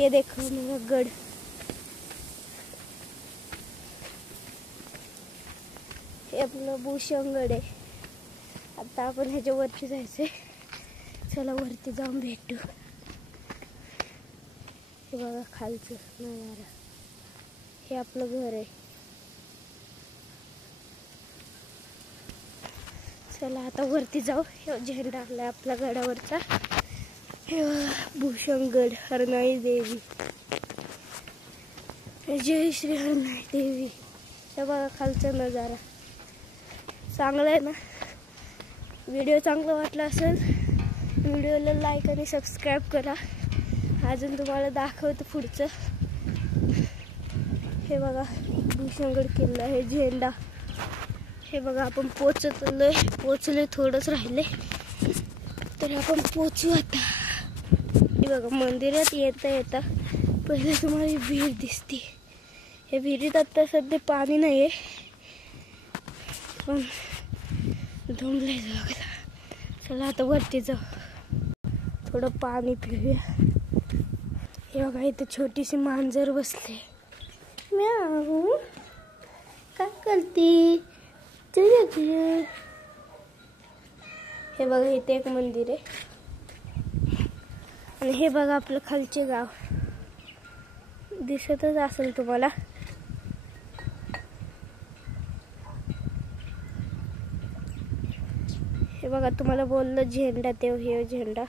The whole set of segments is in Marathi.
ये देखो मेरा गड, हे आपलं भूषणगड आहे. आता आपण ह्याच्या वरती जायचंय. चला वरती जाऊन भेटू. हे बघा खालचं नजारा. हे आपलं घर आहे. चला आता वरती जाऊ. हे झेंडा आलाय आपल्या गडावरचा. हे भूषणगड, हरनाई देवी. जय श्री हरनाई देवी. हे बघा खालचा नजारा. चांगला आहे ना. व्हिडिओ चांगला वाटला असेल व्हिडिओला लाईक आणि सबस्क्राईब करा. अजून तुम्हाला दाखवतो पुढचं. हे बघा भूषणगड किल्ला. हे झेंडा. हे बघा आपण पोचले, थोडंच राहिले तर आपण पोचू आता. हे बघा मंदिरात येता पहिले तुम्हाला विहीर दिसते. या विहिरीत आता सध्या पाणी नाही आहे, पण धुंबले जाऊ. चला आता वरती जाऊ, थोडं पाणी पिऊया. हे बघा इथे छोटीशी मांजर बसले. म्याऊ काय करते. हे बघा इथे एक मंदिर आहे. आणि हे बघा आपलं खालचे गाव दिसतच असेल तुम्हाला. हे बघा तुम्हाला बोललं झेंडा, ते हे झेंडा.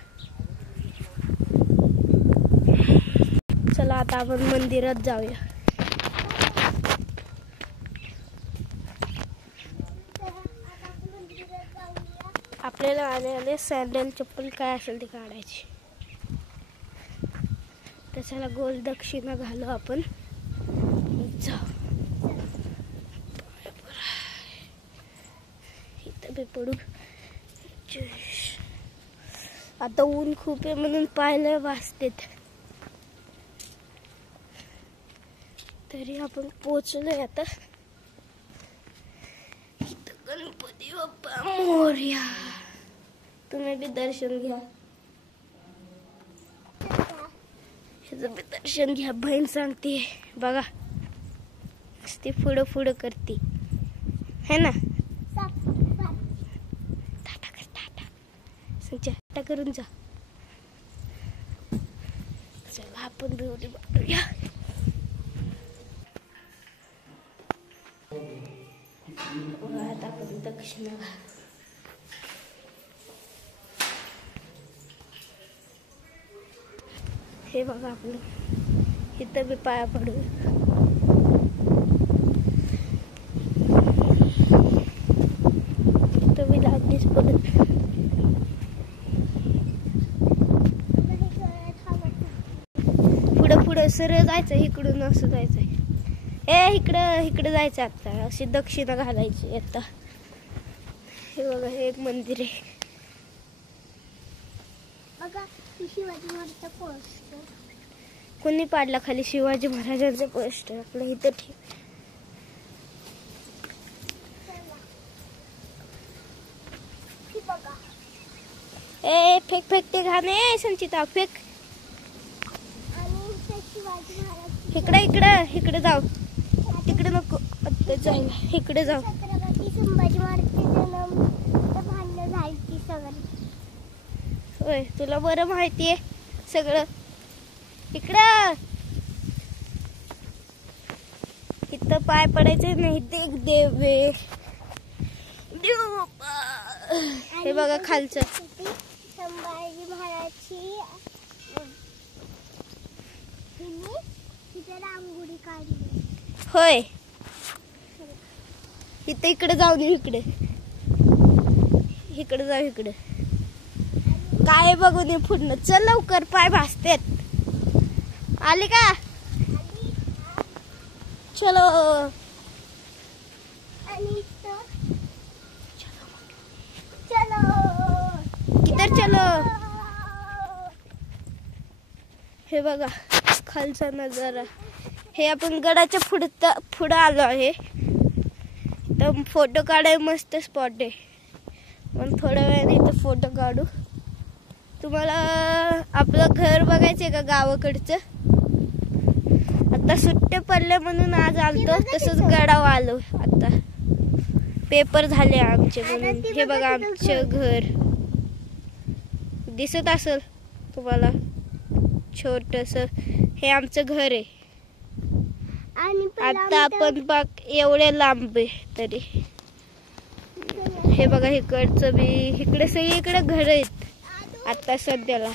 चला आता आपण मंदिरात जाऊया. आपल्याला आले सॅन्डल चप्पल काय असेल ते काढायची. त्याच्याला गोल दक्षिणा घालू आपण. जाऊ इथं बी पडू. आता ऊन खूप आहे म्हणून पायला वाजतेत. तरी आपण पोचलोय आता. गणपती बाप्पा मोरया. तुम्ही बी दर्शन घ्या. ह्याचं बी दर्शन घ्या. बहीण सांगते बघा, ती पुढं करते है ना. टाटा करून जा. चला आपण बिवडी बांधूया. आता आपण दक्षिणा घाल. हे बघा आपलं इथं बी पाया पडू. इथं बी लागलीच पडत. पुढं सरळ जायचं. इकडून असं जायचंय. इकडं जायचं. आता अशी दक्षिणा घालायची. आता हे बघा हे एक मंदिर आहे. शिवाजी महाराजांचा पोस्टर कोणी पाडला खाली. शिवाजी महाराजांचं पोस्टर आपलं इथं ठेव. ए फेक ते घाणे संचिता फेक. इकडे जाऊ. तिकडे नको आता जायला. इकडे जाऊ. संभाजी महाराज होय तुला बरं माहितीये सगळं. इकडं इथं पाय पडायचे नाही. देव हे बघा खालचं संभाजी महाराजची रांगोळी काढली. होय इथं इकडे जाऊ दे. इकडे जाऊ. इकडे काय बघू दे पुढनं. चल लवकर पाय भासतेत. आली का. चलो किधर चलो. हे बघा खालचा नजारा. हे आपण गडाच्या पुढं आलो आहे. तर फोटो काढाय मस्त स्पॉट आहे. पण थोड्या वेळाने इथं फोटो काढू. तुम्हाला आपलं घर बघायचंय का गावाकडचं. आता सुट्टे पडले म्हणून आज आलतो, तसंच गडावर आलो. आता पेपर झाले आमचे म्हणून. हे बघा आमचं घर दिसत असेल तुम्हाला, छोटस हे आमचं घर आहे. आता आपण बघ एवढे लांब आहे तरी. हे बघा इकडचं बी, इकडे सगळीकडे घर आहेत आता सध्याला.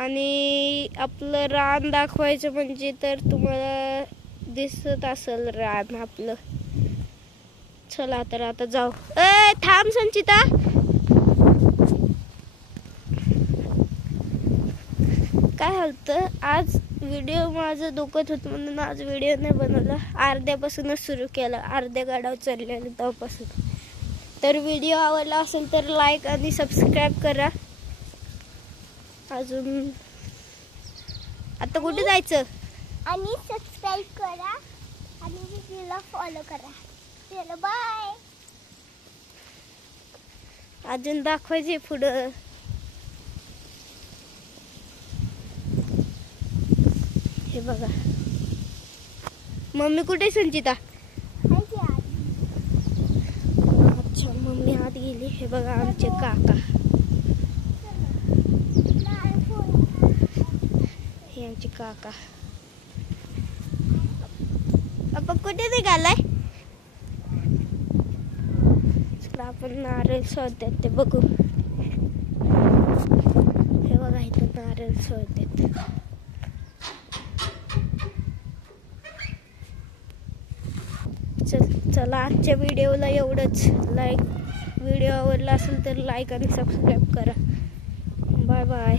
आणि आपलं रान दाखवायचं म्हणजे तर तुम्हाला दिसत असेल रान आपलं. चला तर आता जाऊ. थांब संचिता. काय होतं आज व्हिडिओ माझं दुखत होतं म्हणून आज व्हिडिओ नाही बनवला. अर्ध्यापासूनच सुरू केला, अर्ध्या गाडावर चाललेलं तेव्हापासून. तर व्हिडिओ आवडला असेल तर लाईक आणि सबस्क्राईब करा. अजून आता कुठे जायचं? आणि सबस्क्राईब करा आणि व्हिडिओला फॉलो करा. चलो बाय. अजून दाखवायचे पुढं. हे बघा मम्मी कुठे संचिता? अच्छा मम्मी आत गेली. हे बघा आमचे काका, हे आमचे काका. आपण कुठे निघालाय? आपण नारळ सोडतात ते बघू. हे बघा इथं नारळ सोडतात. चला आजच्या व्हिडिओला एवढंच. व्हिडिओ आवडला असेल तर लाईक आणि सबस्क्राईब करा. Bye bye.